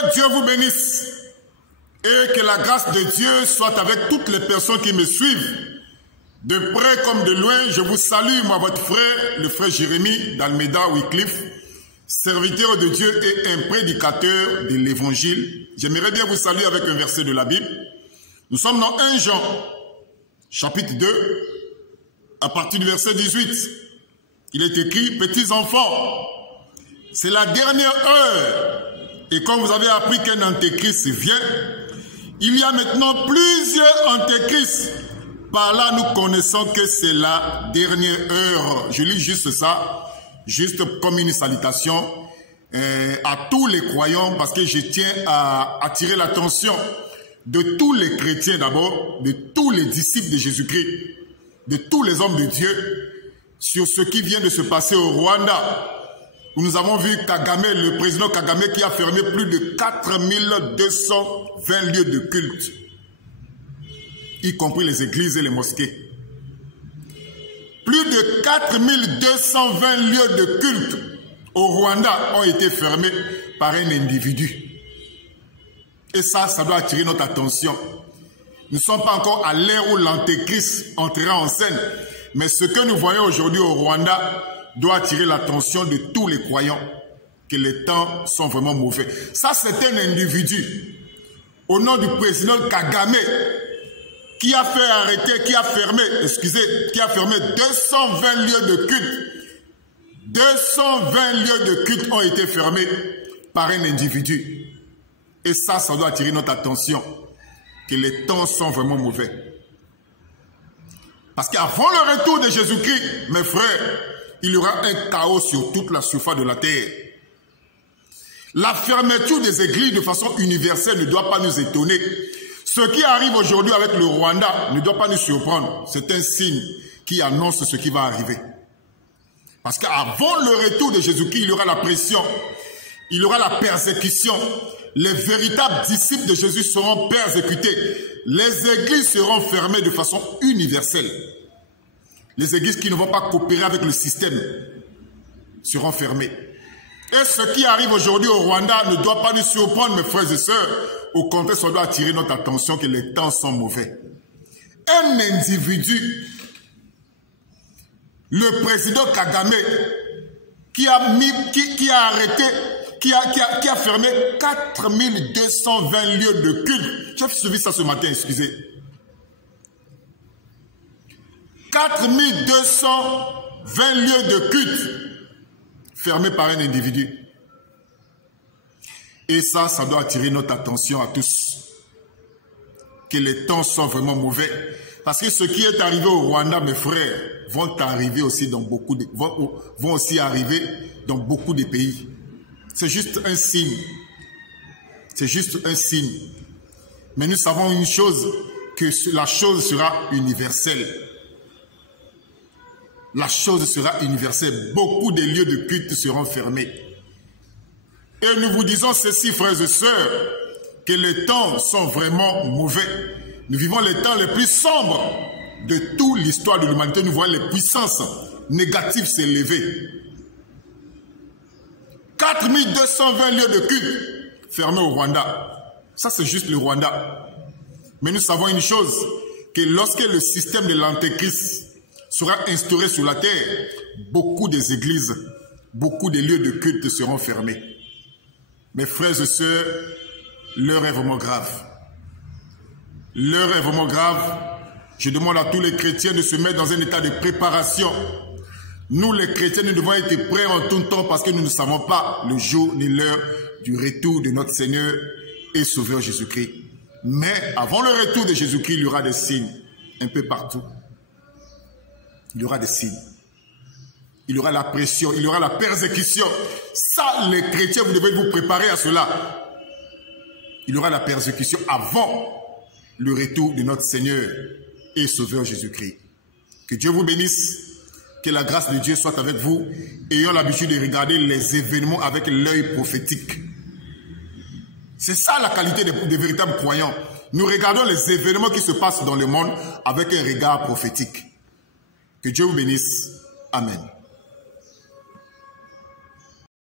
Que Dieu vous bénisse et que la grâce de Dieu soit avec toutes les personnes qui me suivent. De près comme de loin, je vous salue, moi, votre frère, le frère Jérémie d'Almeida Wycliffe, serviteur de Dieu et un prédicateur de l'Évangile. J'aimerais bien vous saluer avec un verset de la Bible. Nous sommes dans 1 Jean, chapitre 2, à partir du verset 18. Il est écrit, petits enfants, c'est la dernière heure. Et comme vous avez appris qu'un antéchrist vient, il y a maintenant plusieurs antéchrists. Par là, nous connaissons que c'est la dernière heure. Je lis juste ça, juste comme une salutation à tous les croyants, parce que je tiens à attirer l'attention de tous les chrétiens d'abord, de tous les disciples de Jésus-Christ, de tous les hommes de Dieu, sur ce qui vient de se passer au Rwanda, où nous avons vu Kagame, le président Kagame, qui a fermé plus de 4220 lieux de culte, y compris les églises et les mosquées. Plus de 4220 lieux de culte au Rwanda ont été fermés par un individu. Et ça doit attirer notre attention. Nous ne sommes pas encore à l'ère où l'antéchrist entrera en scène. Mais ce que nous voyons aujourd'hui au Rwanda doit attirer l'attention de tous les croyants, que les temps sont vraiment mauvais. Ça, c'est un individu, au nom du président Kagame, qui a fait arrêter, qui a fermé 220 lieux de culte. 220 lieux de culte ont été fermés par un individu. Et ça doit attirer notre attention, que les temps sont vraiment mauvais. Parce qu'avant le retour de Jésus-Christ, mes frères, il y aura un chaos sur toute la surface de la terre. La fermeture des églises de façon universelle ne doit pas nous étonner. Ce qui arrive aujourd'hui avec le Rwanda ne doit pas nous surprendre. C'est un signe qui annonce ce qui va arriver. Parce qu'avant le retour de Jésus-Christ, il y aura la pression, il y aura la persécution. Les véritables disciples de Jésus seront persécutés. Les églises seront fermées de façon universelle. Les églises qui ne vont pas coopérer avec le système seront fermées. Et ce qui arrive aujourd'hui au Rwanda ne doit pas nous surprendre, mes frères et sœurs. Au contraire, ça doit attirer notre attention que les temps sont mauvais. Un individu, le président Kagame, qui a arrêté, qui a fermé 4220 lieux de culte. J'ai suivi ça ce matin, excusez. 4220 lieux de culte fermés par un individu. Et ça doit attirer notre attention à tous. Que les temps sont vraiment mauvais. Parce que ce qui est arrivé au Rwanda, mes frères, vont aussi arriver dans beaucoup de pays. C'est juste un signe. C'est juste un signe. Mais nous savons une chose, que la chose sera universelle. La chose sera universelle. Beaucoup de lieux de culte seront fermés. Et nous vous disons ceci, frères et sœurs, que les temps sont vraiment mauvais. Nous vivons les temps les plus sombres de toute l'histoire de l'humanité. Nous voyons les puissances négatives s'élever. 4220 lieux de culte fermés au Rwanda. Ça, c'est juste le Rwanda. Mais nous savons une chose, que lorsque le système de l'antéchrist sera instauré sur la terre, beaucoup des églises, beaucoup des lieux de culte seront fermés. Mes frères et sœurs, l'heure est vraiment grave. L'heure est vraiment grave. Je demande à tous les chrétiens de se mettre dans un état de préparation. Nous, les chrétiens, nous devons être prêts en tout temps parce que nous ne savons pas le jour ni l'heure du retour de notre Seigneur et Sauveur Jésus-Christ. Mais avant le retour de Jésus-Christ, il y aura des signes un peu partout. Il y aura des signes. Il y aura la pression, il y aura la persécution. Ça, les chrétiens, vous devez vous préparer à cela. Il y aura la persécution avant le retour de notre Seigneur et Sauveur Jésus-Christ. Que Dieu vous bénisse. Que la grâce de Dieu soit avec vous. Ayons l'habitude de regarder les événements avec l'œil prophétique. C'est ça la qualité des véritables croyants. Nous regardons les événements qui se passent dans le monde avec un regard prophétique. Que Dieu vous bénisse. Amen.